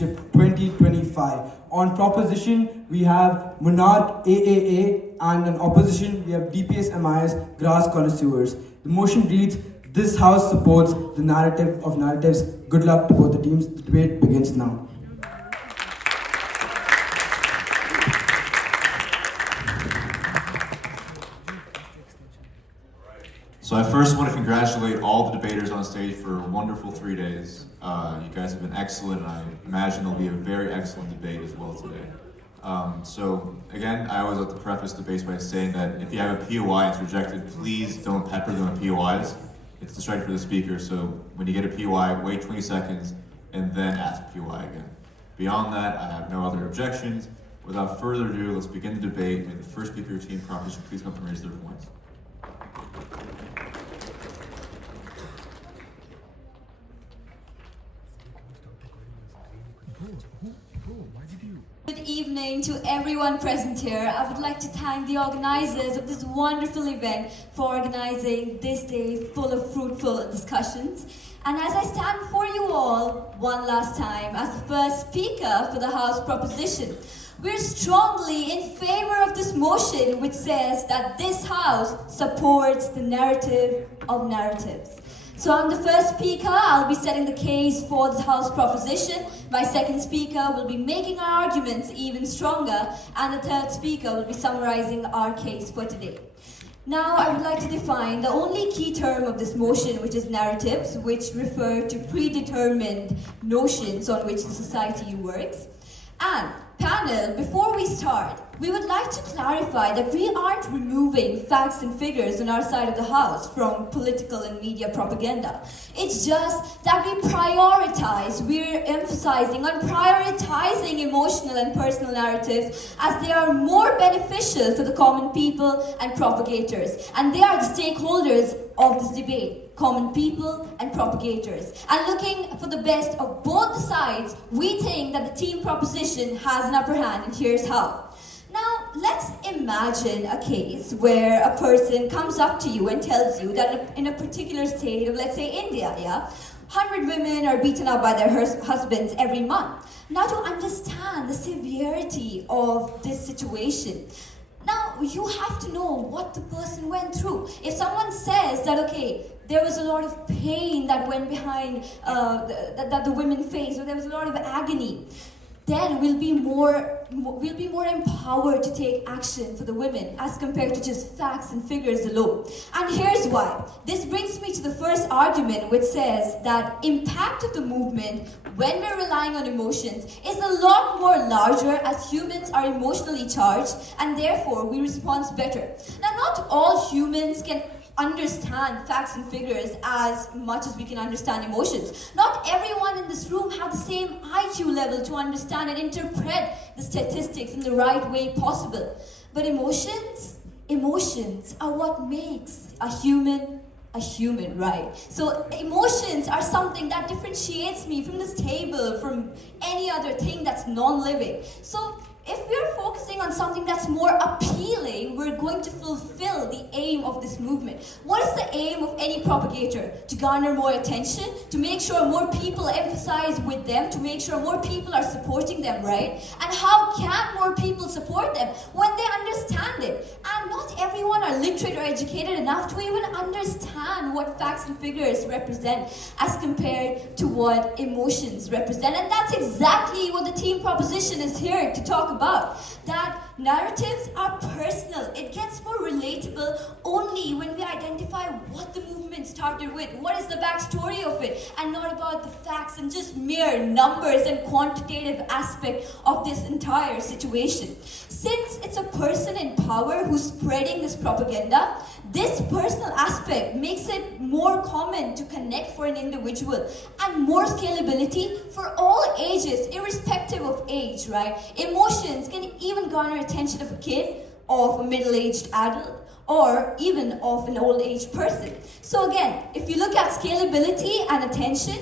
Championship 2025. On proposition, we have Monarch AAA, and on opposition, we have DPS-MIS Grass Connoisseurs. The motion reads, "This House supports the narrative of narratives." Good luck to both the teams. The debate begins now. So I first want to congratulate all the debaters on stage for a wonderful 3 days. You guys have been excellent, and I imagine there'll be a very excellent debate as well today. So again, I always like to preface debates by saying that if you have a POI and it's rejected, please don't pepper them with POIs. It's distracting for the speaker, so when you get a POI, wait 20 seconds and then ask POI again. Beyond that, I have no other objections. Without further ado, let's begin the debate. May the first speaker of team proposition please come and raise their points. Good evening to everyone present here. I would like to thank the organizers of this wonderful event for organizing this day full of fruitful discussions. And as I stand before you all one last time as the first speaker for the House proposition, we're strongly in favor of this motion which says that this House supports the narrative of narratives. So I'm the first speaker. I'll be setting the case for the House proposition. My second speaker will be making our arguments even stronger, and the third speaker will be summarizing our case for today. Now I would like to define the only key term of this motion, which is narratives, which refer to predetermined notions on which the society works. And panel, before we start, we would like to clarify that we aren't removing facts and figures on our side of the house from political and media propaganda. It's just that we're emphasizing on prioritizing emotional and personal narratives as they are more beneficial for the common people and propagators. And they are the stakeholders of this debate. Common people and propagators. And looking for the best of both sides, we think that the team proposition has an upper hand, and here's how. Now, let's imagine a case where a person comes up to you and tells you that in a particular state of, let's say, India, 100 women are beaten up by their husbands every month. Now, to understand the severity of this situation, now you have to know what the person went through. If someone says that, okay, there was a lot of pain that went behind, that the women faced, or there was a lot of agony, then we'll be more empowered to take action for the women as compared to just facts and figures alone. And here's why. This brings me to the first argument, which says that impact of the movement when we're relying on emotions is a lot more larger as humans are emotionally charged, and therefore we respond better. Now, not all humans can understand facts and figures as much as we can understand emotions. Not everyone in this room have the same IQ level to understand and interpret the statistics in the right way possible. But emotions are what makes a human, right? So emotions are something that differentiates me from this table, from any other thing that's non-living. So if we're focusing on something that's more appealing, we're going to fulfill the aim of this movement. What is the aim of any propagator? To garner more attention, to make sure more people emphasize with them, to make sure more people are supporting them, right? And how can more people support them? When they understand it. And not everyone are literate or educated enough to even understand what facts and figures represent as compared to what emotions represent. And that's exactly what the team proposition is here to talk about. That narratives are personal. It gets more relatable only when we identify what the movement started with, what is the backstory of it, and not about the facts and just mere numbers and quantitative aspect of this entire situation. Since it's a person in power who's spreading this propaganda, this personal aspect makes it more common to connect for an individual and more scalability for all ages, irrespective of age, right? Emotions can even garner attention of a kid, of a middle-aged adult, or even of an old-aged person. So again, if you look at scalability and attention,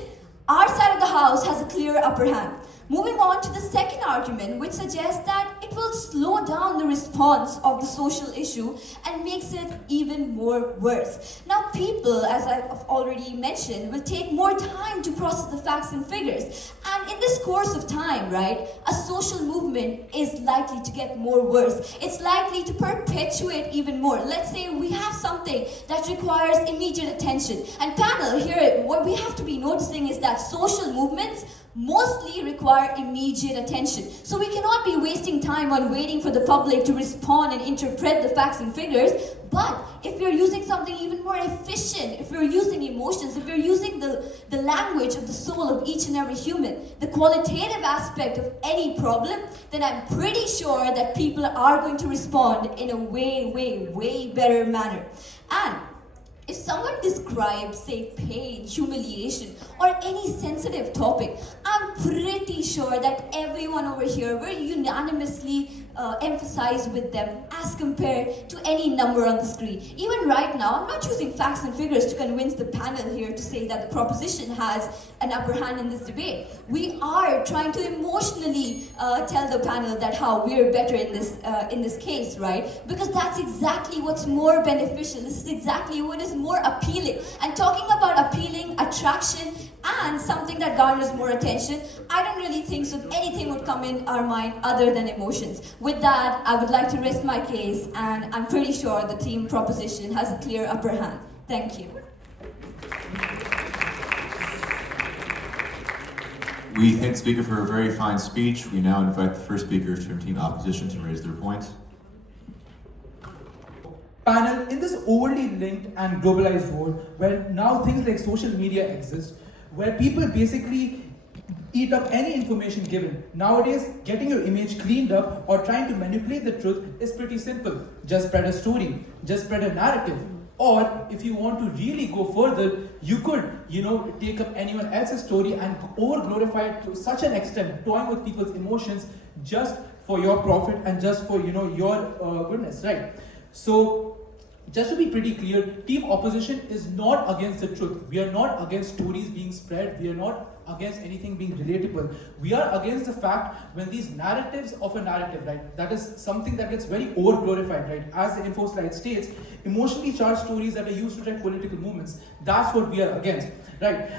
our side of the house has a clear upper hand. Moving on to the second argument, which suggests that it will slow down the response of the social issue and makes it even more worse. Now, people, as I've already mentioned, will take more time to process the facts and figures. And in this course of time, right, a social movement is likely to get more worse. It's likely to perpetuate even more. Let's say we have something that requires immediate attention. And panel, here, what we have to be noticing is that social movements mostly require immediate attention. So we cannot be wasting time on waiting for the public to respond and interpret the facts and figures. But if you're using something even more efficient, if you're using emotions, if you're using the language of the soul of each and every human, the qualitative aspect of any problem, then I'm pretty sure that people are going to respond in a way better manner. And if someone describes, say, pain, humiliation, or any sensitive topic, I'm pretty sure that everyone over here will unanimously emphasize with them as compared to any number on the screen. Even right now, I'm not using facts and figures to convince the panel here to say that the proposition has an upper hand in this debate. We are trying to emotionally tell the panel that how we're better in this case, right? Because that's exactly what's more beneficial. This is exactly what is more appealing. And talking about appealing, attraction, and something that garners more attention, I don't really think so anything would come in our mind other than emotions. With that, I would like to rest my case, and I'm pretty sure the team proposition has a clear upper hand. Thank you. We thank the speaker for a very fine speech. We now invite the first speakers from team opposition to raise their points. Panel, in this overly linked and globalized world, where now things like social media exist, where people basically eat up any information given. Nowadays, getting your image cleaned up or trying to manipulate the truth is pretty simple. Just spread a story, just spread a narrative. Or if you want to really go further, you could, take up anyone else's story and over-glorify it to such an extent, toying with people's emotions just for your profit and just for, your goodness, right? So, just to be pretty clear, team opposition is not against the truth. We are not against stories being spread. We are not against anything being relatable. We are against the fact when these narratives of a narrative, right, that is something that gets very over-glorified, right? As the info slide states, emotionally charged stories that are used to drive political movements. That's what we are against, right?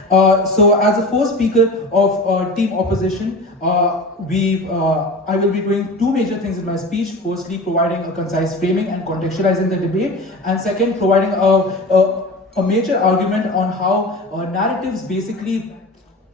So as the first speaker of team opposition, I will be doing two major things in my speech. Firstly, providing a concise framing and contextualizing the debate, and second, providing a major argument on how narratives basically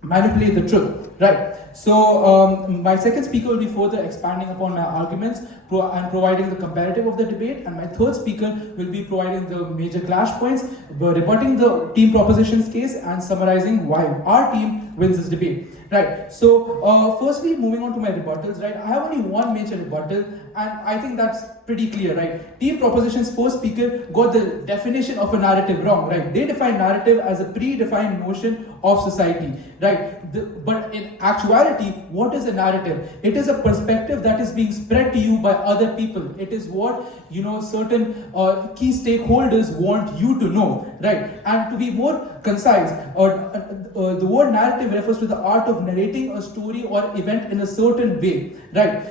manipulate the truth, right? So my second speaker will be further expanding upon my arguments and providing the comparative of the debate, and my third speaker will be providing the major clash points, rebutting the team proposition's case and summarizing why our team wins this debate, right? So firstly, moving on to my rebuttals, right? I have only one major rebuttal, and I think that's pretty clear, right? Team proposition's first speaker got the definition of a narrative wrong, right? They define narrative as a predefined notion of society, right? But in actuality, what is a narrative? It is a perspective that is being spread to you by other people. It is what, certain key stakeholders want you to know, right? And to be more concise, the word narrative refers to the art of narrating a story or event in a certain way, right?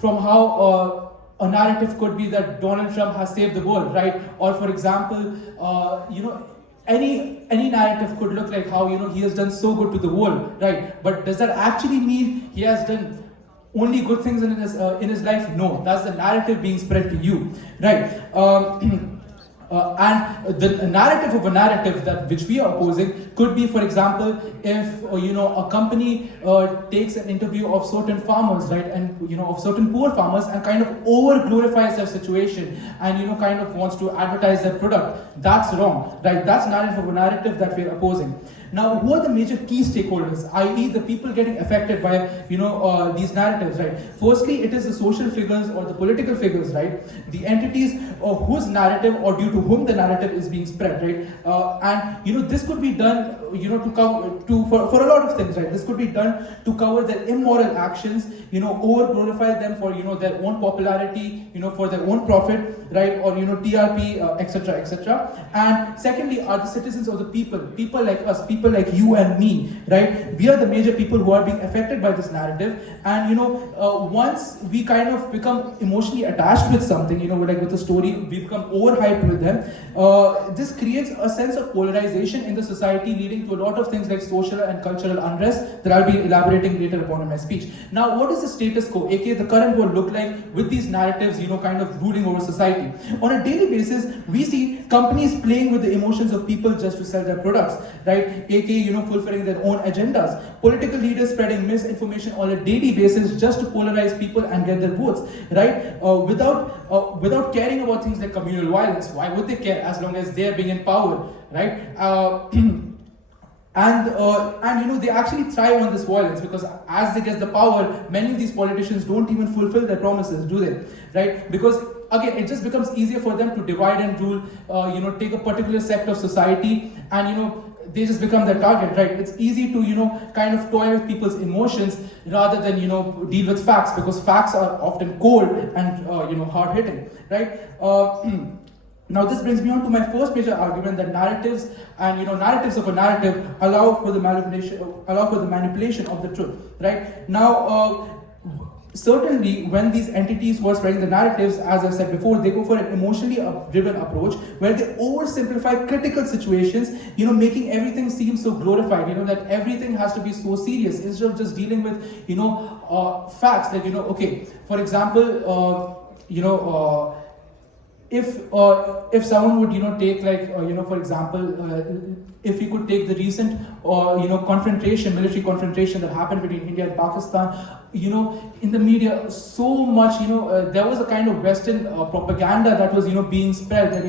From how a narrative could be that Donald Trump has saved the world, right? Or for example, any narrative could look like how he has done so good to the world, right? But does that actually mean he has done only good things in his life? No, that's the narrative being spread to you, right? And the narrative of a narrative which we are opposing could be, for example, if a company takes an interview of certain farmers, right, and of certain poor farmers, and kind of over glorifies their situation, and kind of wants to advertise their product. That's wrong, right? That's narrative of a narrative that we're opposing. Now, who are the major key stakeholders, i.e. the people getting affected by, these narratives, right? Firstly, it is the social figures or the political figures, right? The entities whose narrative or due to whom the narrative is being spread, right? And, this could be done, to cover, for a lot of things, right? This could be done to cover their immoral actions, over glorify them for, their own popularity, for their own profit, right? Or, TRP, etc., etc. And secondly, are the citizens or the people like us, people people like you and me, right? We are the major people who are being affected by this narrative. And once we kind of become emotionally attached with something, like with a story, we become overhyped with them. This creates a sense of polarization in the society, leading to a lot of things like social and cultural unrest that I'll be elaborating later upon in my speech. Now, what does the status quo, aka the current world, look like with these narratives, kind of ruling over society? On a daily basis, we see companies playing with the emotions of people just to sell their products, right? Aka, fulfilling their own agendas. Political leaders spreading misinformation on a daily basis just to polarize people and get their votes, right? Without caring about things like communal violence. Why would they care as long as they're being in power, right? And they actually thrive on this violence, because as they get the power, many of these politicians don't even fulfill their promises, do they? Right? Because again, it just becomes easier for them to divide and rule, take a particular sect of society, and they just become their target, right? It's easy to, kind of toy with people's emotions rather than, deal with facts, because facts are often cold and, hard-hitting, right? Now this brings me on to my first major argument, that narratives and narratives of a narrative allow for the manipulation of the truth, right? Now, certainly when these entities who are spreading the narratives, as I said before, they go for an emotionally driven approach where they oversimplify critical situations, making everything seem so glorified, that everything has to be so serious instead of just dealing with, facts. Like, okay, for example, if someone would take, like, for example, if we could take the recent military confrontation that happened between India and Pakistan, in the media so much, there was a kind of Western propaganda that was being spread, that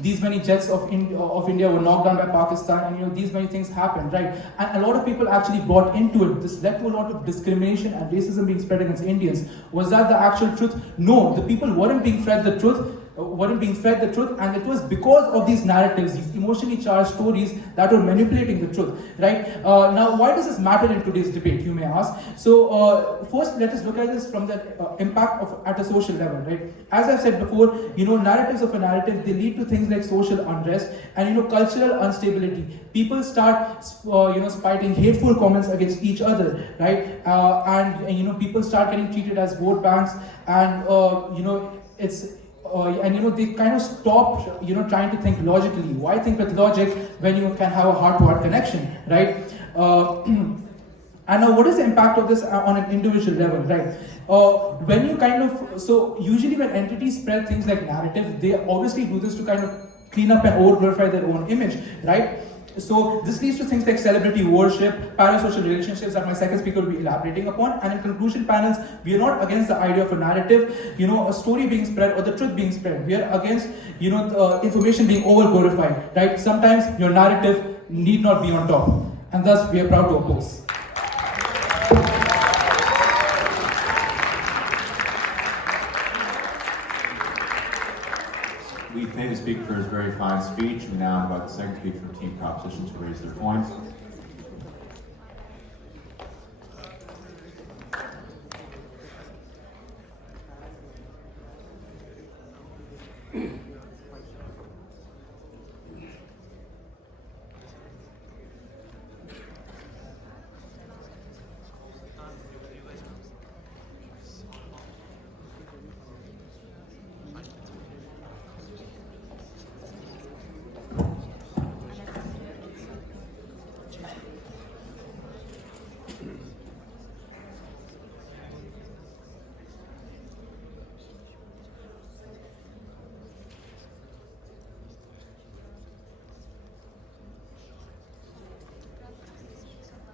these many jets of India were knocked down by Pakistan, and these many things happened, right? And a lot of people actually bought into it. This led to a lot of discrimination and racism being spread against Indians. Was that the actual truth? No, the people weren't being fed the truth, and it was because of these narratives, these emotionally charged stories, that were manipulating the truth, right? Now, why does this matter in today's debate, you may ask? So, first, let us look at this from the impact at a social level, right? As I've said before, narratives of a narrative, they lead to things like social unrest and cultural instability. People start, spiting hateful comments against each other, right? And people start getting treated as vote banks, and they kind of stop, trying to think logically. Why think with logic when you can have a heart-to-heart connection, right? And now, what is the impact of this on an individual level, right? When you so usually when entities spread things like narrative, they obviously do this to kind of clean up and over-glorify their own image, right? So this leads to things like celebrity worship, parasocial relationships that my second speaker will be elaborating upon. And in conclusion panels, we are not against the idea of a narrative, a story being spread or the truth being spread. We are against, information being over-glorified, right? Sometimes your narrative need not be on top. And thus, we are proud to oppose. We thank the speaker for his very fine speech. We now invite the second speaker from Team Proposition to raise their points.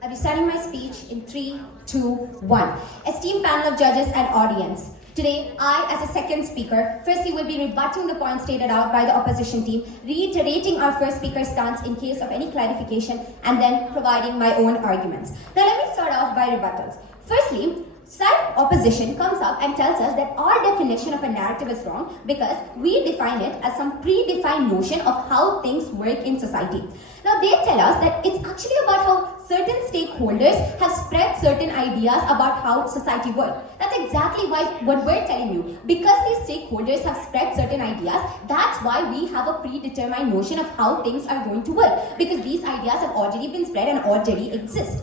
I'll be starting my speech in 3, 2, 1. Esteemed panel of judges and audience, today I, as a second speaker, firstly will be rebutting the points stated out by the opposition team, reiterating our first speaker's stance in case of any clarification, and then providing my own arguments. Now let me start off by rebuttals. Firstly, side opposition comes up and tells us that our definition of a narrative is wrong because we define it as some predefined notion of how things work in society. Now they tell us that it's actually about how certain stakeholders have spread certain ideas about how society works. That's exactly what we're telling you. Because these stakeholders have spread certain ideas, that's why we have a predetermined notion of how things are going to work. Because these ideas have already been spread and already exist.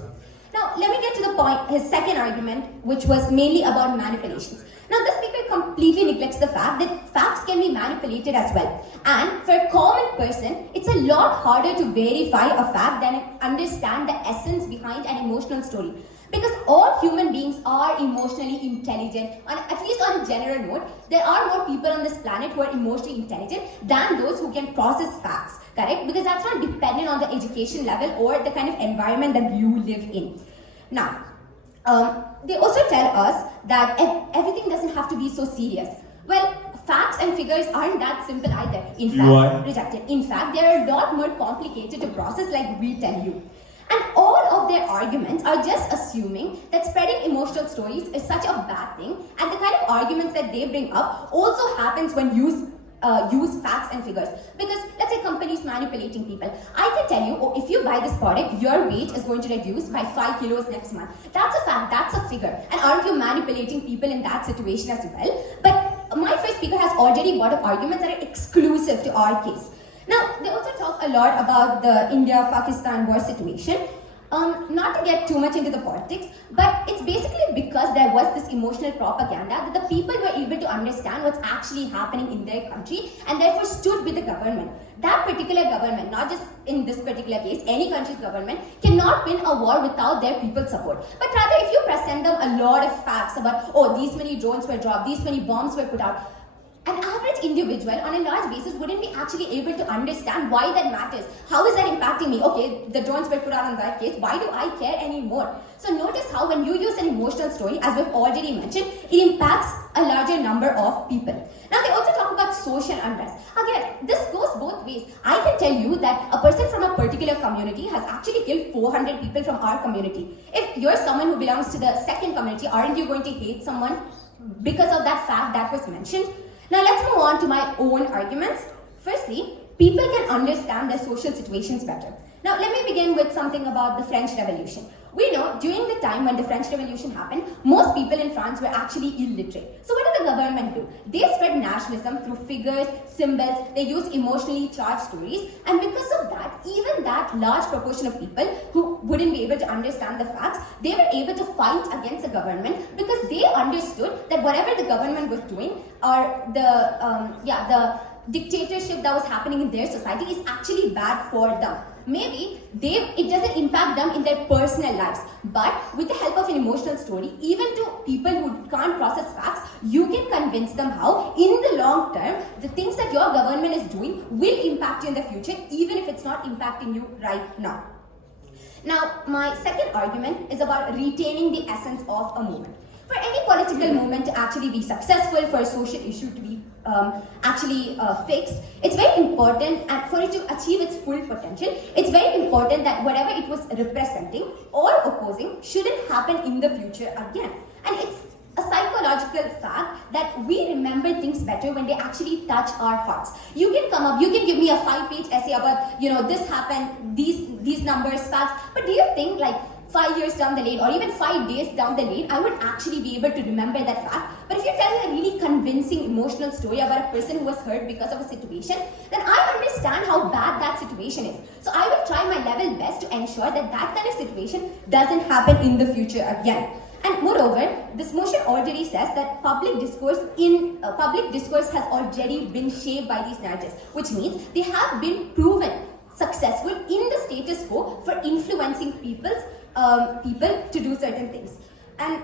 Now, let me get to the point, his second argument, which was mainly about manipulations. Now, the speaker completely neglects the fact that facts can be manipulated as well. And for a common person, it's a lot harder to verify a fact than understand the essence behind an emotional story. Because all human beings are emotionally intelligent, at least on a general note, there are more people on this planet who are emotionally intelligent than those who can process facts, correct? Because that's not dependent on the education level or the kind of environment that you live in. Now, they also tell us that everything doesn't have to be so serious. Well, facts and figures aren't that simple either. In fact, rejected. In fact, they are a lot more complicated to process like we tell you. And all of their arguments are just assuming that spreading emotional stories is such a bad thing, and the kind of arguments that they bring up also happens when use facts and figures. Because let's say companies manipulating people. I can tell you, if you buy this product, your weight is going to reduce by 5 kilos next month. That's a fact, that's a figure. And aren't you manipulating people in that situation as well? But my first speaker has already brought up arguments that are exclusive to our case. Now, they also talk a lot about the India-Pakistan war situation. Not to get too much into the politics, but it's basically because there was this emotional propaganda that the people were able to understand what's actually happening in their country and therefore stood with the government. That particular government, not just in this particular case, any country's government cannot win a war without their people's support. But rather, if you present them a lot of facts about, oh, these many drones were dropped, these many bombs were put out, an average individual on a large basis wouldn't be actually able to understand why that matters. How is that impacting me? Okay, the drones were put out in that case. Why do I care anymore? So notice how when you use an emotional story, as we've already mentioned, it impacts a larger number of people. Now they also talk about social unrest. Again, this goes both ways. I can tell you that a person from a particular community has actually killed 400 people from our community. If you're someone who belongs to the second community, aren't you going to hate someone because of that fact that was mentioned? Now let's move on to my own arguments. Firstly, people can understand their social situations better. Now let me begin with something about the French Revolution. We know during the time when the French Revolution happened, most people in France were actually illiterate. So what did the government do? They spread nationalism through figures, symbols, they used emotionally charged stories, and because of that, even that large proportion of people who wouldn't be able to understand the facts, they were able to fight against the government because they understood that whatever the government was doing or the dictatorship that was happening in their society is actually bad for them. Maybe it doesn't impact them in their personal lives, but with the help of an emotional story, even to people who can't process facts, you can convince them how, in the long term, the things that your government is doing will impact you in the future, even if it's not impacting you right now. Now, my second argument is about retaining the essence of a movement. For any political movement to actually be successful, for a social issue to be fixed, it's very important, and for it to achieve its full potential, it's very important that whatever it was representing or opposing shouldn't happen in the future again. And it's a psychological fact that we remember things better when they actually touch our hearts. You can give me a 5-page essay about, this happened, these numbers, facts, but do you think 5 years down the lane or even 5 days down the lane, I would actually be able to remember that fact? But if you tell me a really convincing emotional story about a person who was hurt because of a situation, then I understand how bad that situation is. So I will try my level best to ensure that that kind of situation doesn't happen in the future again. And moreover, this motion already says that public discourse has already been shaped by these narratives, which means they have been proven successful in the status quo for influencing people to do certain things. And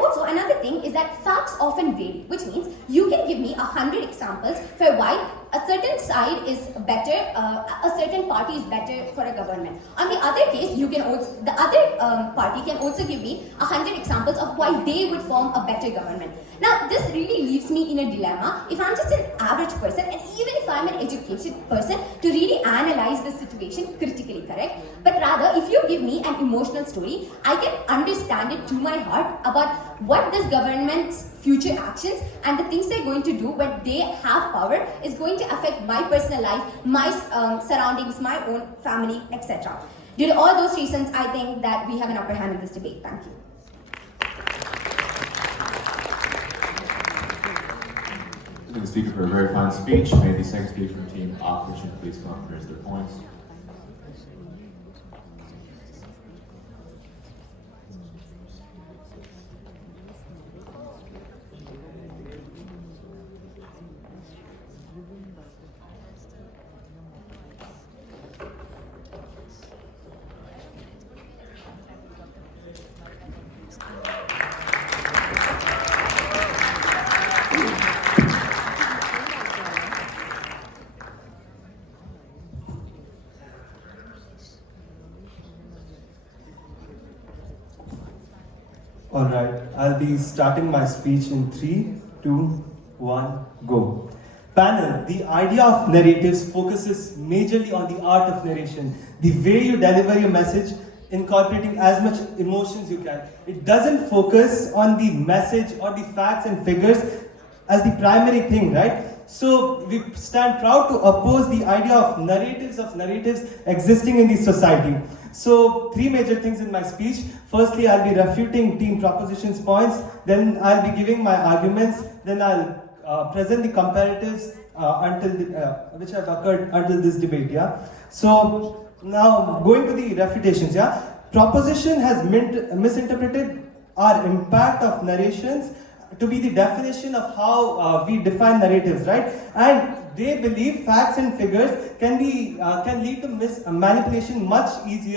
also another thing is that facts often vary, which means you can give me 100 examples for why a certain side is better, a certain party is better for a government. On the other case, the other party can also give me 100 examples of why they would form a better government. Now, this really leaves me in a dilemma if I'm just an average person, and even if I'm an educated person, to really analyze the situation critically, correct? But rather, if you give me an emotional story, I can understand it to my heart about what this government's future actions and the things they're going to do when they have power is going to to affect my personal life, my surroundings, my own family, etc. Due to all those reasons, I think that we have an upper hand in this debate. Thank you. Thank the speaker for a very fine speech. May the second speaker from Team Opposition please come up and raise their points. Alright, I'll be starting my speech in 3, 2, 1, go. Panel, the idea of narratives focuses majorly on the art of narration, the way you deliver your message, incorporating as much emotions you can. It doesn't focus on the message or the facts and figures as the primary thing, right? So we stand proud to oppose the idea of narratives existing in the society. So 3 major things in my speech. Firstly, I'll be refuting Team Proposition's points. Then I'll be giving my arguments. Then I'll present the comparatives which have occurred until this debate. Yeah. So now going to the refutations. Yeah. Proposition has misinterpreted our impact of narrations to be the definition of how we define narratives, right? And they believe facts and figures can lead to manipulation much easily,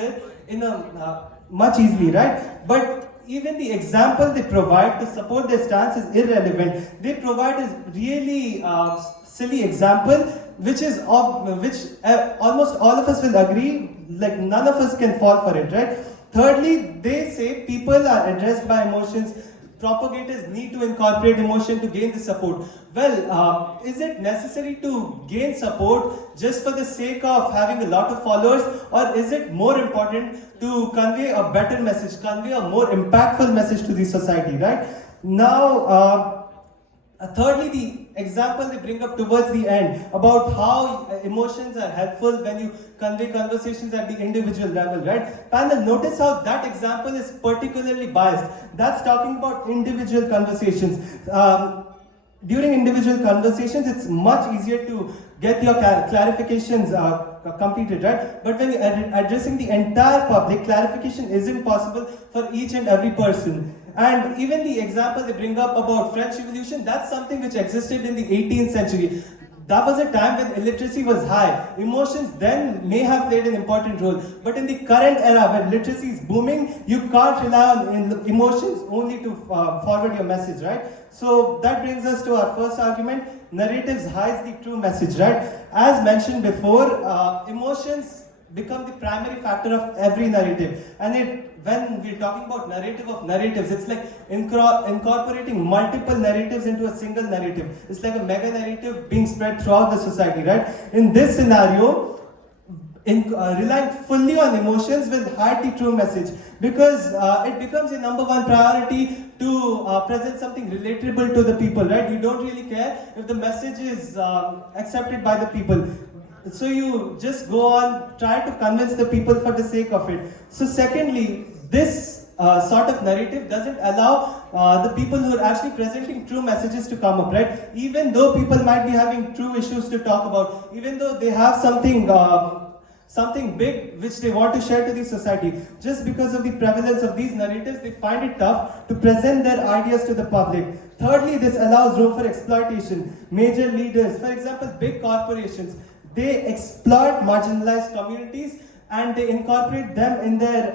right? But even the example they provide to support their stance is irrelevant. They provide a really silly example, which almost all of us will agree, like none of us can fall for it, right? Thirdly, they say people are addressed by emotions. Propagators need to incorporate emotion to gain the support. Well, is it necessary to gain support just for the sake of having a lot of followers, or is it more important to convey a better message, convey a more impactful message to the society, right? Now, thirdly, the example they bring up towards the end about how emotions are helpful when you convey conversations at the individual level, right? Panel, notice how that example is particularly biased. That's talking about individual conversations. During individual conversations, it's much easier to get your clarifications completed, right? But when you're addressing the entire public, clarification isn't possible for each and every person. And even the example they bring up about French Revolution, that's something which existed in the 18th century. That was a time when illiteracy was high. Emotions then may have played an important role. But in the current era where literacy is booming, you can't rely on emotions only to forward your message, right? So that brings us to our first argument. Narratives hides the true message, right? As mentioned before, emotions become the primary factor of every narrative. And when we're talking about narrative of narratives, it's like incorporating multiple narratives into a single narrative. It's like a mega narrative being spread throughout the society, right? In this scenario, relying fully on emotions will hide the true message, because it becomes a number one priority to present something relatable to the people, right? You don't really care if the message is accepted by the people. So you just go on, try to convince the people for the sake of it. So secondly, this sort of narrative doesn't allow the people who are actually presenting true messages to come up, right? Even though people might be having true issues to talk about, even though they have something big which they want to share to the society, just because of the prevalence of these narratives, they find it tough to present their ideas to the public. Thirdly, this allows room for exploitation. Major leaders, for example, big corporations, they exploit marginalized communities and they incorporate them in their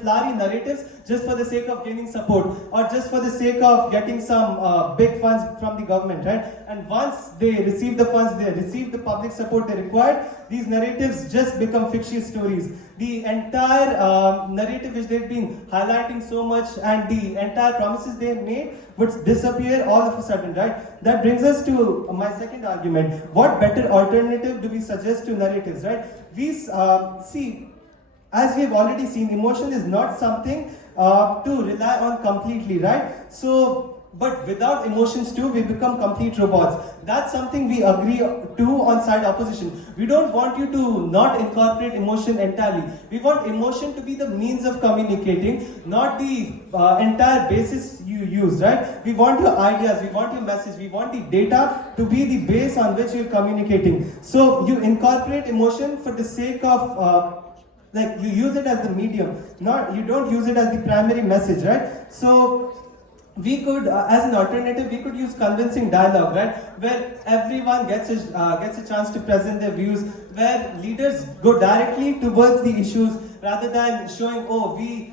flowery narratives just for the sake of gaining support, or just for the sake of getting some big funds from the government, right? And once they receive the funds, they receive the public support they require, these narratives just become fictitious stories. The entire narrative which they've been highlighting so much and the entire promises they made would disappear all of a sudden, right? That brings us to my second argument. What better alternative do we suggest to narratives, right? We see, as we have already seen, emotion is not something to rely on completely, right? So but without emotions too, we become complete robots. That's something we agree to on side opposition. We don't want you to not incorporate emotion entirely. We want emotion to be the means of communicating, not the entire basis you use, right? We want your ideas, we want your message, we want the data to be the base on which you're communicating. So you incorporate emotion for the sake of like you use it as the medium, not you don't use it as the primary message, right? So we could, as an alternative, we could use convincing dialogue, right? Where everyone gets a chance to present their views, where leaders go directly towards the issues rather than showing, oh, we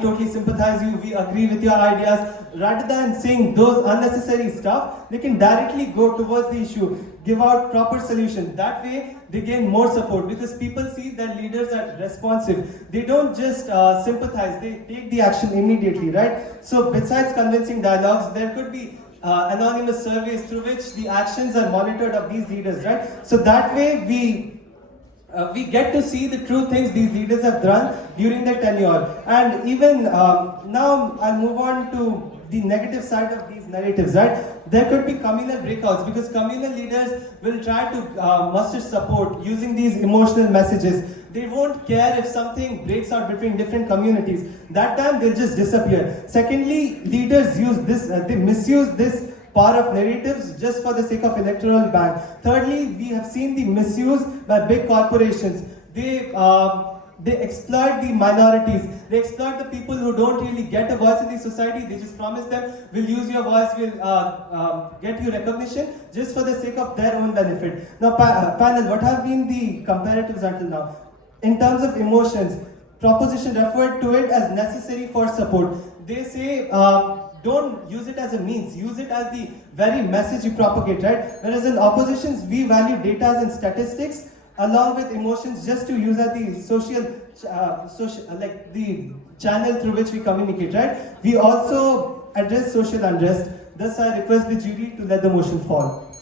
totally sympathize you, we agree with your ideas. Rather than saying those unnecessary stuff, they can directly go towards the issue, give out proper solution. That way, they gain more support because people see that leaders are responsive. They don't just sympathize, they take the action immediately, right? So besides convincing dialogues, there could be anonymous surveys through which the actions are monitored of these leaders, right? So that way we get to see the true things these leaders have done during their tenure. And even now I'll move on to the negative side of these narratives, right? There could be communal breakouts because communal leaders will try to muster support using these emotional messages. They won't care if something breaks out between different communities. That time they'll just disappear. Secondly, leaders use this, they misuse this power of narratives just for the sake of electoral bank. Thirdly, we have seen the misuse by big corporations. They exploit the minorities. They exploit the people who don't really get a voice in the society. They just promise them, we'll use your voice, we'll get you recognition just for the sake of their own benefit. Now, panel, what have been the comparatives until now? In terms of emotions, proposition referred to it as necessary for support. They say, don't use it as a means, use it as the very message you propagate, right? Whereas in oppositions, we value data and statistics along with emotions just to use as the social, like the channel through which we communicate, right? We also address social unrest. Thus, I request the jury to let the motion fall.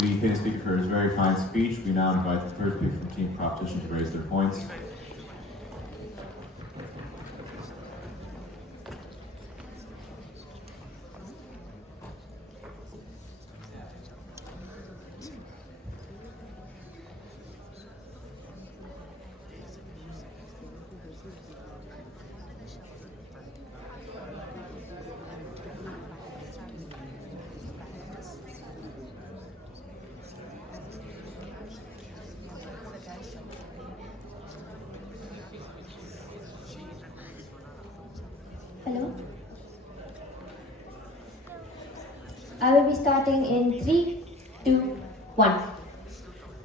We thank the speaker for his very fine speech. We now invite the third speaker from Team Proposition to raise their points. Hello? I will be starting in 3, 2, 1.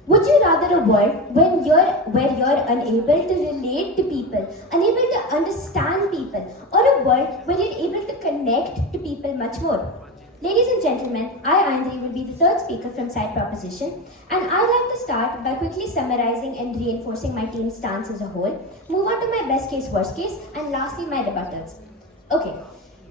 Would you rather a world where you're unable to relate to people, unable to understand people, or a world where you're able to connect to people much more? Ladies and gentlemen, I, Andri, will be the third speaker from Side Proposition, and I'd like to start by quickly summarizing and reinforcing my team's stance as a whole, move on to my best case, worst case, and lastly my rebuttals. Okay,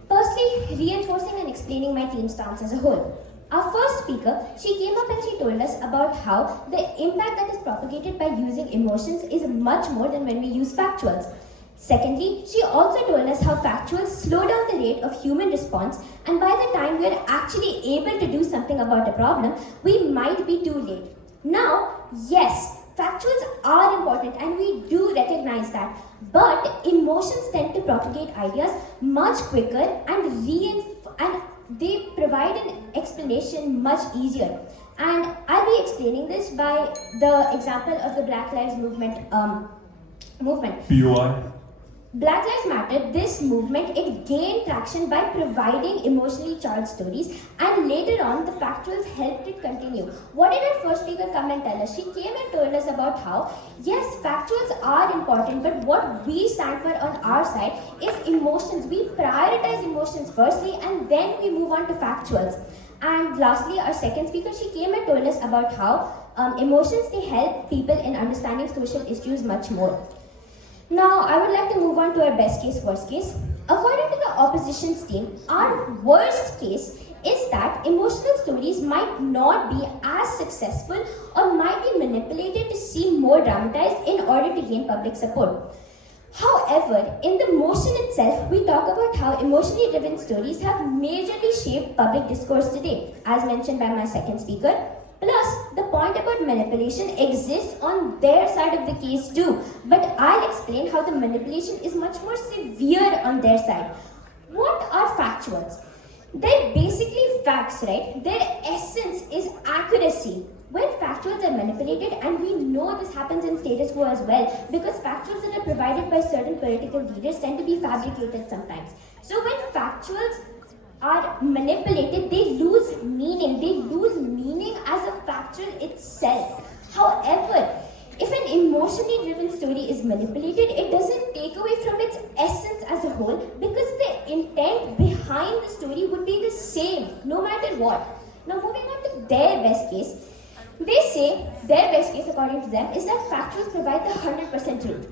firstly, reinforcing and explaining my team's stance as a whole. Our first speaker, she came up and she told us about how the impact that is propagated by using emotions is much more than when we use factuals. Secondly, she also told us how factuals slow down the rate of human response, and by the time we are actually able to do something about a problem, we might be too late. Now, yes, factuals are important and we do recognize that, but emotions tend to propagate ideas much quicker and they provide an explanation much easier. And I'll be explaining this by the example of the Black Lives Movement. BOI. Black Lives Matter, this movement, it gained traction by providing emotionally charged stories, and later on the factuals helped it continue. What did our first speaker come and tell us? She came and told us about how, yes, factuals are important, but what we stand for on our side is emotions. We prioritize emotions firstly, and then we move on to factuals. And lastly, our second speaker, she came and told us about how emotions, they help people in understanding social issues much more. Now, I would like to move on to our best case, worst case. According to the opposition's team, our worst case is that emotional stories might not be as successful or might be manipulated to seem more dramatized in order to gain public support. However, in the motion itself, we talk about how emotionally driven stories have majorly shaped public discourse today, as mentioned by my second speaker. Plus, the point about manipulation exists on their side of the case too, but I'll explain how the manipulation is much more severe on their side. What are factuals? They're basically facts, right? Their essence is accuracy. When factuals are manipulated, and we know this happens in status quo as well, because factuals that are provided by certain political leaders tend to be fabricated sometimes. So when factuals are manipulated, they lose meaning. They lose meaning as a factual itself. However, if an emotionally driven story is manipulated, it doesn't take away from its essence as a whole, because the intent behind the story would be the same, no matter what. Now, moving on to their best case, they say their best case, according to them, is that factuals provide the 100% truth.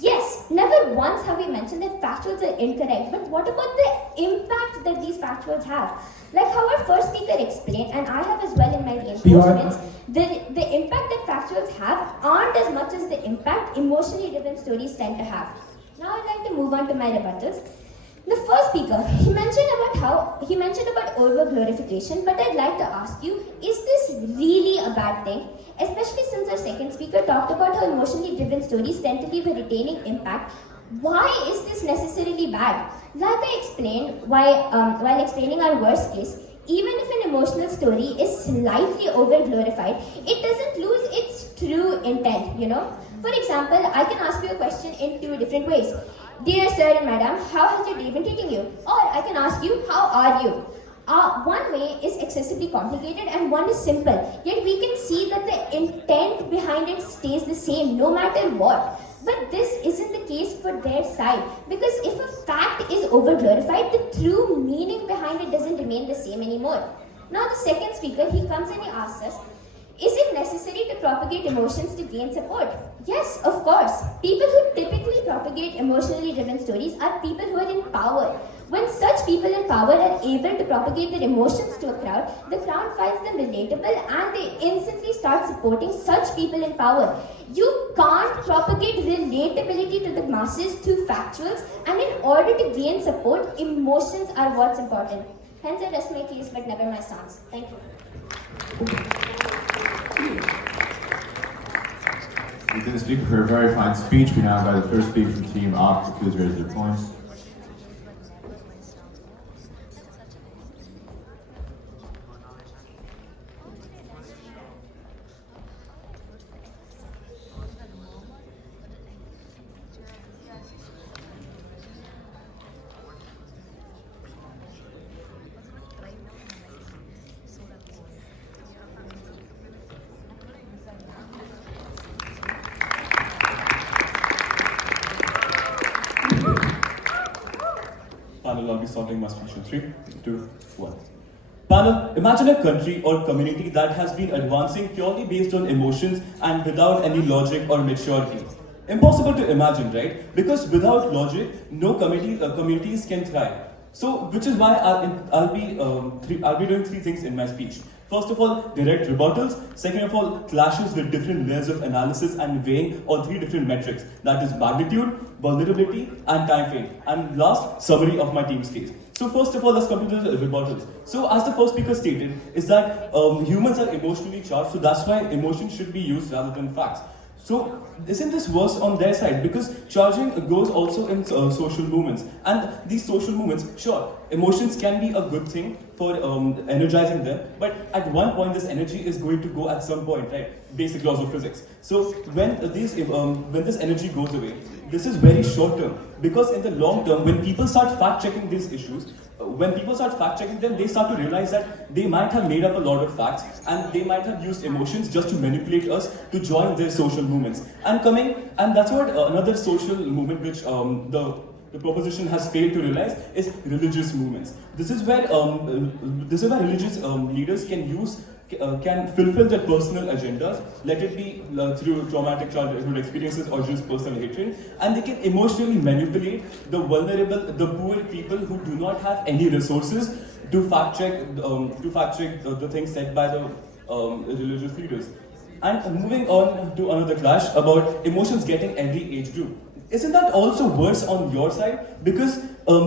Yes, never once have we mentioned that factuals are incorrect, but what about the impact that these factuals have? Like how our first speaker explained, and I have as well in my reinforcements, the impact that factuals have aren't as much as the impact emotionally driven stories tend to have. Now I'd like to move on to my rebuttals. The first speaker, he mentioned about over glorification, but I'd like to ask you, is this really a bad thing? Especially since our second speaker talked about how emotionally driven stories tend to leave a retaining impact. Why is this necessarily bad? Like I explained while explaining our worst case, even if an emotional story is slightly over glorified, it doesn't lose its true intent, you know? For example, I can ask you a question in two different ways. Dear sir and madam, how has your day been treating you? Or I can ask you, how are you? One way is excessively complicated and one is simple. Yet we can see that the intent behind it stays the same no matter what. But this isn't the case for their side, because if a fact is over glorified, the true meaning behind it doesn't remain the same anymore. Now the second speaker, he comes and he asks us, is it necessary to propagate emotions to gain support? Yes, of course. People who typically propagate emotionally driven stories are people who are in power. When such people in power are able to propagate their emotions to a crowd, the crowd finds them relatable and they instantly start supporting such people in power. You can't propagate relatability to the masses through factuals, and in order to gain support, emotions are what's important. Hence I rest my case but never my stance. Thank you. We thank the speaker for a very fine speech. We now have the first speaker from Team Op to please raise their points. Panel, I'll be starting my speech in 3, 2, 1. Panel, imagine a country or community that has been advancing purely based on emotions and without any logic or maturity. Impossible to imagine, right? Because without logic, no communities can thrive. So, which is why I'll be doing 3 things in my speech. First of all, direct rebuttals. Second of all, clashes with different layers of analysis and weighing on 3 different metrics. That is magnitude, vulnerability, and time frame. And last, summary of my team's case. So first of all, let's come to the rebuttals. So as the first speaker stated, is that humans are emotionally charged, so that's why emotions should be used rather than facts. So isn't this worse on their side? Because charging goes also in social movements. And these social movements, sure, emotions can be a good thing for energizing them, but at one point this energy is going to go at some point, right? Basic laws of physics. So when this energy goes away, this is very short term, because in the long term, when people start fact-checking these issues, when people start fact-checking them, they start to realize that they might have made up a lot of facts and they might have used emotions just to manipulate us to join their social movements. And that's what another social movement which the proposition has failed to realize is religious movements. This is where religious leaders can fulfill their personal agendas, let it be through traumatic childhood experiences or just personal hatred, and they can emotionally manipulate the vulnerable, the poor people who do not have any resources to fact check the things said by the religious leaders. And moving on to another clash about emotions getting every age due. Isn't that also worse on your side? Because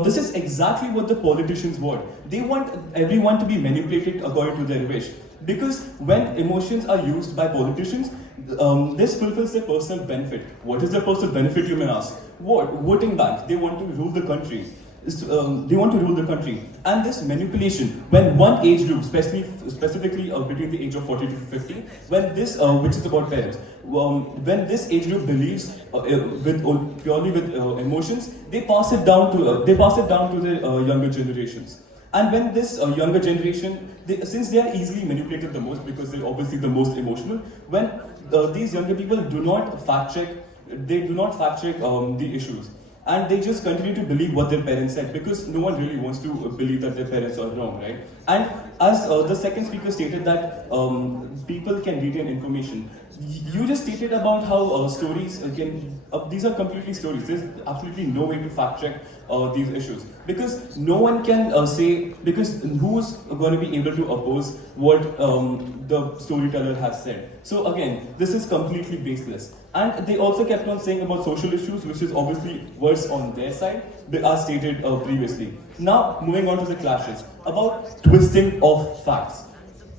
this is exactly what the politicians want. They want everyone to be manipulated according to their wish. Because when emotions are used by politicians, this fulfills their personal benefit. What is their personal benefit, you may ask? What? Voting bank. They want to rule the country. They want to rule the country. And this manipulation, when one age group, specifically between the age of 40 to 50, when this, which is about parents, when this age group believes purely with emotions, they pass it down to the younger generations. And when this younger generation, since they are easily manipulated the most because they're obviously the most emotional, when these younger people do not fact check, the issues. And they just continue to believe what their parents said because no one really wants to believe that their parents are wrong, right? And as the second speaker stated that people can retain information, you just stated about how stories can, these are completely stories. There's absolutely no way to fact check these issues because no one can say, because who's going to be able to oppose what the storyteller has said. So again, this is completely baseless. And they also kept on saying about social issues, which is obviously worse on their side, as stated previously. Now, moving on to the clashes, about twisting of facts.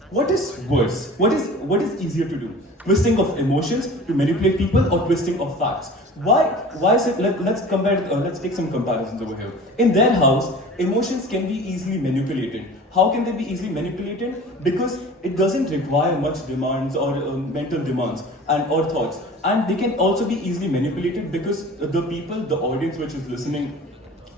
What is worse? What is easier to do? Twisting of emotions to manipulate people or twisting of facts? Why is it, let's compare, let's take some comparisons over here. In their house, emotions can be easily manipulated. How can they be easily manipulated? Because it doesn't require much demands or mental demands or thoughts. And they can also be easily manipulated because the people, the audience which is listening,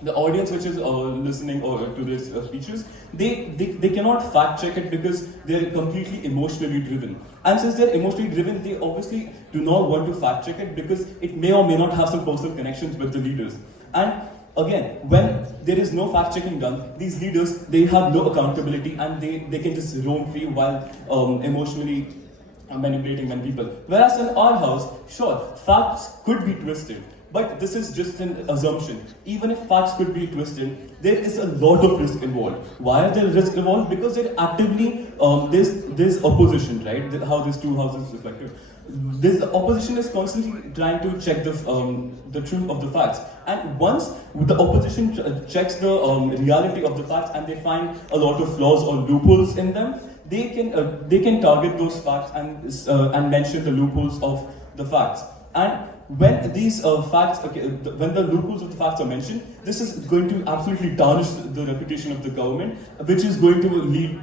listening to these speeches, they cannot fact check it because they're completely emotionally driven. And since they're emotionally driven, they obviously do not want to fact check it because it may or may not have some personal connections with the leaders. And again, when there is no fact checking done, these leaders, they have no accountability and they can just roam free while emotionally manipulating many people. Whereas in our house, sure, facts could be twisted. But this is just an assumption. Even if facts could be twisted, there is a lot of risk involved. Why are there risks involved? Because they're actively, there's opposition, right? How these two houses reflected. This opposition is constantly trying to check the truth of the facts. And once the opposition checks the reality of the facts and they find a lot of flaws or loopholes in them, they can target those facts and mention the loopholes of the facts. And when these facts, when the loopholes of the facts are mentioned, this is going to absolutely tarnish the reputation of the government, which is going to lead,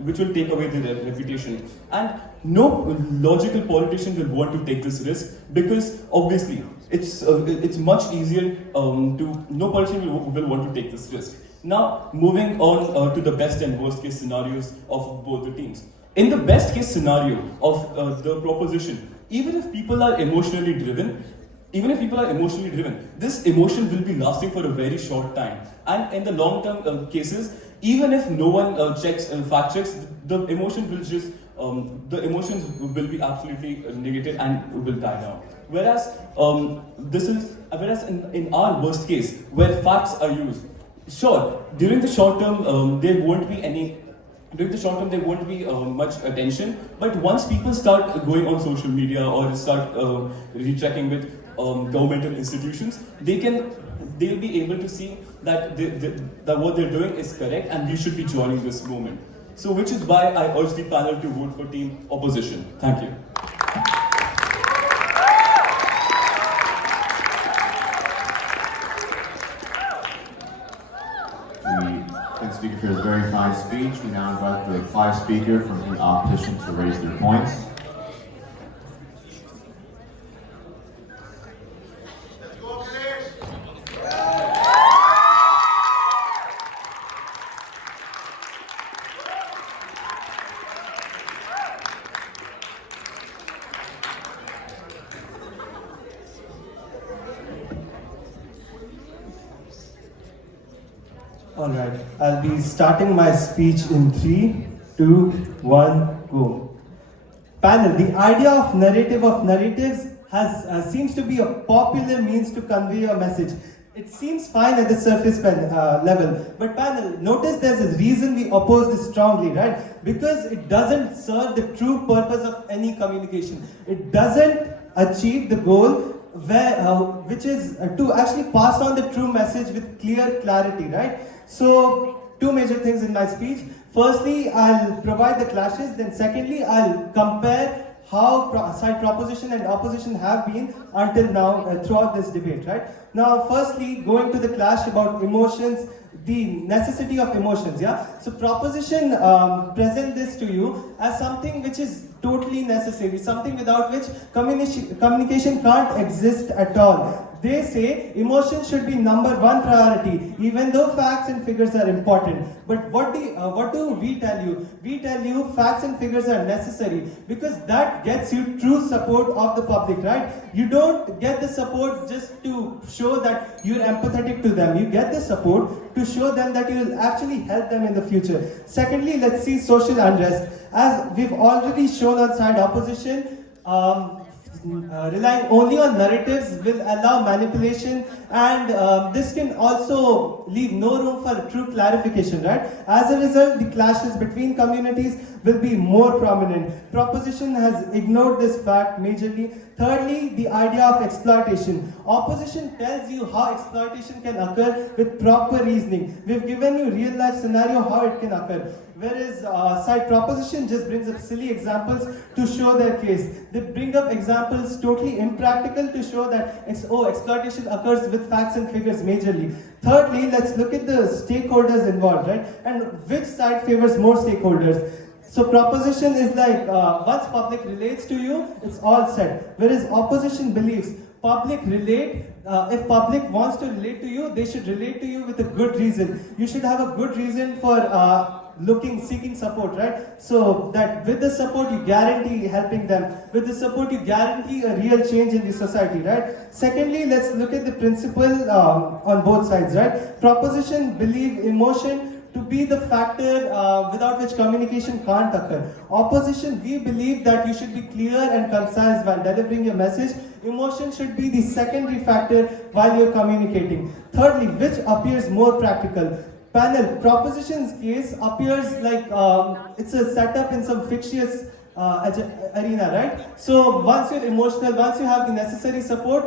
which will take away the reputation. And no logical politician will want to take this risk because obviously it's much easier no politician will want to take this risk. Now, moving on to the best and worst case scenarios of both the teams. In the best case scenario of the proposition, even if people are emotionally driven, this emotion will be lasting for a very short time. And in the long-term cases, even if no one fact checks, the emotion will just, the emotions will be absolutely negated and will die down. Whereas in our worst case, where facts are used, sure, during the short term, there won't be much attention, but once people start going on social media or start rechecking with governmental institutions, they'll be able to see that that what they're doing is correct and we should be joining this movement. So which is why I urge the panel to vote for team opposition. Thank you. Thanks, speaker, for his very fine speech. We now invite the five speaker from the opposition to raise their points. Alright, I'll be starting my speech in 3, 2, 1, go. Panel, the idea of narratives seems to be a popular means to convey a message. It seems fine at the surface level, but panel, notice there's a reason we oppose this strongly, right? Because it doesn't serve the true purpose of any communication. It doesn't achieve the goal which is to actually pass on the true message with clear clarity, right? So, two major things in my speech. Firstly, I'll provide the clashes. Then secondly, I'll compare how side proposition and opposition have been until now throughout this debate, right? Now, firstly, going to the clash about emotions, the necessity of emotions, yeah? So proposition present this to you as something which is totally necessary, something without which communication can't exist at all. They say emotion should be number one priority, even though facts and figures are important. But what do we tell you? We tell you facts and figures are necessary because that gets you true support of the public, right? You don't get the support just to show that you're empathetic to them. You get the support to show them that you will actually help them in the future. Secondly, let's see social unrest. As we've already shown on side opposition, relying only on narratives will allow manipulation, and this can also leave no room for true clarification, right? As a result, the clashes between communities will be more prominent. Proposition has ignored this fact majorly. Thirdly, the idea of exploitation. Opposition tells you how exploitation can occur with proper reasoning. We've given you real life scenario how it can occur. Whereas side proposition just brings up silly examples to show their case. They bring up examples totally impractical to show that exploitation occurs with facts and figures majorly. Thirdly, let's look at the stakeholders involved, right? And which side favors more stakeholders. So proposition is like once public relates to you, it's all set. Whereas opposition believes public relate. If public wants to relate to you, they should relate to you with a good reason. You should have a good reason for seeking support, right? So that with the support you guarantee helping them. With the support you guarantee a real change in the society, right? Secondly, let's look at the principle on both sides, right? Proposition believe emotion to be the factor without which communication can't occur. Opposition, we believe that you should be clear and concise while delivering your message. Emotion should be the secondary factor while you're communicating. Thirdly, which appears more practical? Panel, proposition's case appears like it's a setup in some fictitious arena, right? So once you're emotional, once you have the necessary support,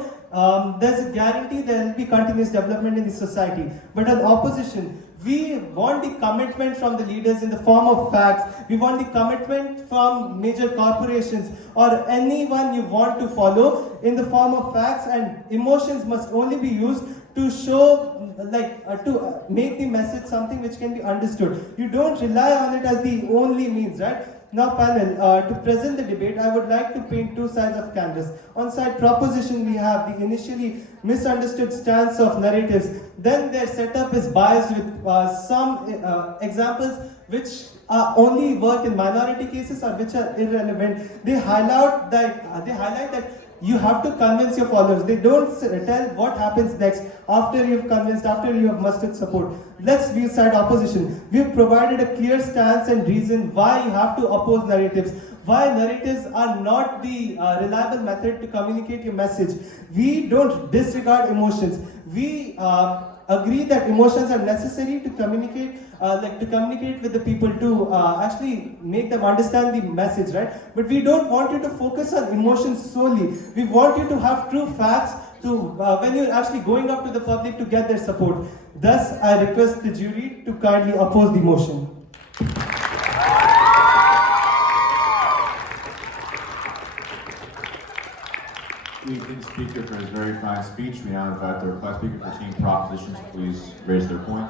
there's a guarantee there will be continuous development in the society. But on opposition, we want the commitment from the leaders in the form of facts. We want the commitment from major corporations or anyone you want to follow in the form of facts, and emotions must only be used to show, to make the message something which can be understood. You don't rely on it as the only means, right? Now panel, to present the debate, I would like to paint two sides of canvas. On side proposition, we have the initially misunderstood stance of narratives. Then their setup is biased with some examples which only work in minority cases or which are irrelevant. They highlight that you have to convince your followers. They don't tell what happens next after you've convinced, after you have mustered support. Let's view side opposition. We've provided a clear stance and reason why you have to oppose narratives, why narratives are not the reliable method to communicate your message. We don't disregard emotions. We agree that emotions are necessary to communicate, with the people to actually make them understand the message, right? But we don't want you to focus on emotions solely. We want you to have true facts to when you're actually going up to the public to get their support. Thus, I request the jury to kindly oppose the motion. We thank the speaker for his very fine speech. We now invite the class speaker for team propositions to please raise their point.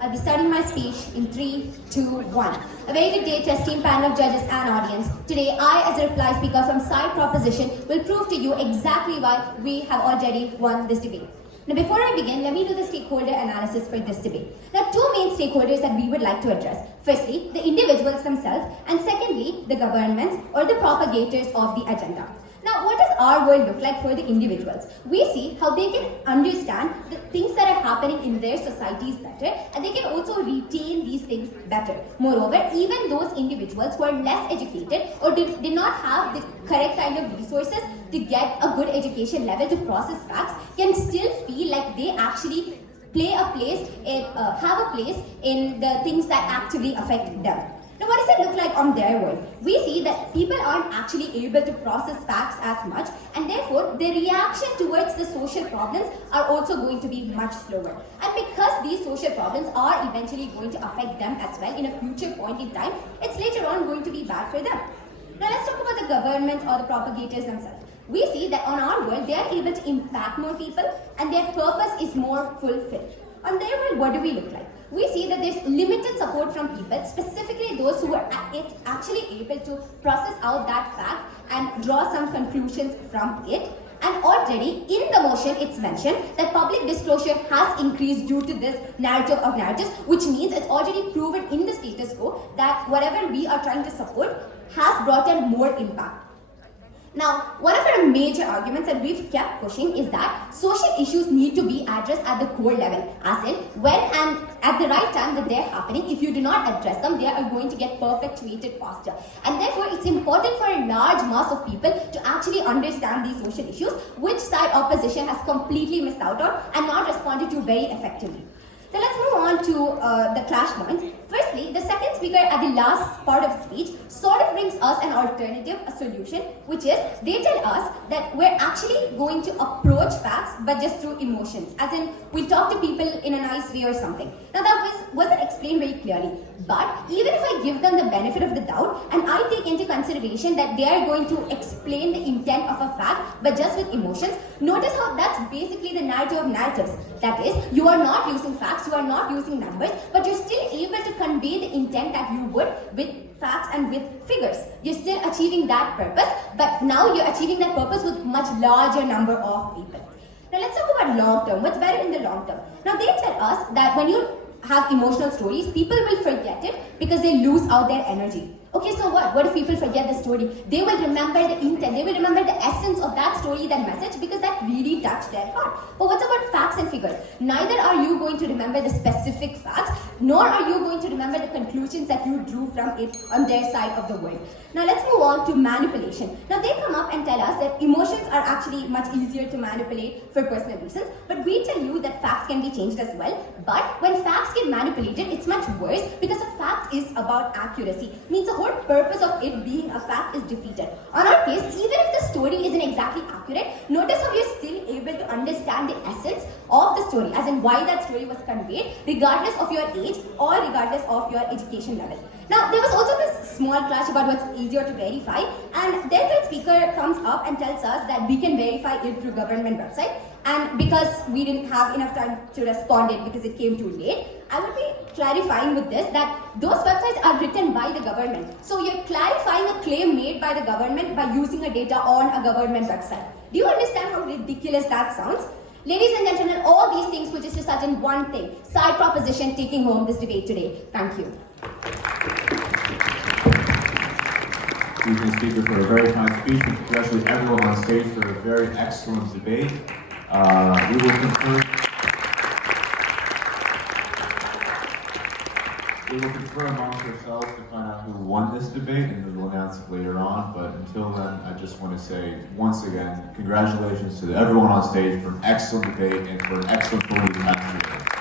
I'll be starting my speech in 3, 2, 1. A very good day to esteemed panel of judges and audience. Today, I, as a reply speaker from side proposition, will prove to you exactly why we have already won this debate. Now, before I begin, let me do the stakeholder analysis for this debate. There are two main stakeholders that we would like to address. Firstly, the individuals themselves, and secondly, the governments or the propagators of the agenda. Now, what is our world look like for the individuals? We see how they can understand the things that are happening in their societies better, and they can also retain these things better. Moreover, even those individuals who are less educated or did not have the correct kind of resources to get a good education level to process facts can still feel like they actually have a place in the things that actually affect them. Now, what does it look like on their world? We see that people aren't actually able to process facts as much, and therefore their reaction towards the social problems are also going to be much slower. And because these social problems are eventually going to affect them as well in a future point in time, it's later on going to be bad for them. Now, let's talk about the governments or the propagators themselves. We see that on our world, they are able to impact more people and their purpose is more fulfilled. On their world, what do we look like? We see that there's limited support from people, specifically those who are actually able to process out that fact and draw some conclusions from it. And already in the motion, it's mentioned that public disclosure has increased due to this narrative of narratives, which means it's already proven in the status quo that whatever we are trying to support has brought in more impact. Now, one of our major arguments that we've kept pushing is that social issues need to be addressed at the core level, as in when and at the right time that they're happening. If you do not address them, they are going to get perpetuated faster. And therefore, it's important for a large mass of people to actually understand these social issues, which side opposition has completely missed out on and not responded to very effectively. So let's move on to the clash points. Firstly, the second speaker at the last part of the speech sort of brings us an alternative, a solution, which is they tell us that we're actually going to approach facts but just through emotions. As in, we talk to people in a nice way or something. Now that wasn't explained very clearly. But even if I give them the benefit of the doubt and I take into consideration that they are going to explain the intent of a fact but just with emotions, notice how that's basically the narrative of narratives. That is, you are not using facts, you are not using numbers, but you're still able to convey the intent that you would with facts and with figures. You're still achieving that purpose, but now you're achieving that purpose with much larger number of people. Now let's talk about long term. What's better in the long term? Now they tell us that when you have emotional stories, people will forget it because they lose out their energy. Okay, so what? What if people forget the story? They will remember the intent, they will remember the essence of that story, that message, because that really touched their heart. But what's about facts and figures? Neither are you going to remember the specific facts, nor are you going to remember the conclusions that you drew from it on their side of the world. Now let's move on to manipulation. Now they come up and tell us that emotions are actually much easier to manipulate for personal reasons, but we tell you that facts can be changed as well. But when facts get manipulated, it's much worse because a fact is about accuracy. It means the whole purpose of it being a fact is defeated. On our case, even if the story isn't exactly accurate, notice how you're still able to understand the essence of the story, as in why that story was conveyed, regardless of your age or regardless of your education level. Now, there was also this small clash about what's easier to verify, and their third speaker comes up and tells us that we can verify it through government website, and because we didn't have enough time to respond it because it came too late, I would be clarifying with this that those websites are written by the government. So you're clarifying a claim made by the government by using a data on a government website. Do you understand how ridiculous that sounds? Ladies and gentlemen, all these things which is to such in one thing, side proposition taking home this debate today. Thank you. Evening speaker for a very fine speech. We congratulate everyone on stage for a very excellent debate. We will confer amongst ourselves to find out who won this debate, and we will announce it later on. But until then, I just want to say once again, congratulations to everyone on stage for an excellent debate and for an excellent performance.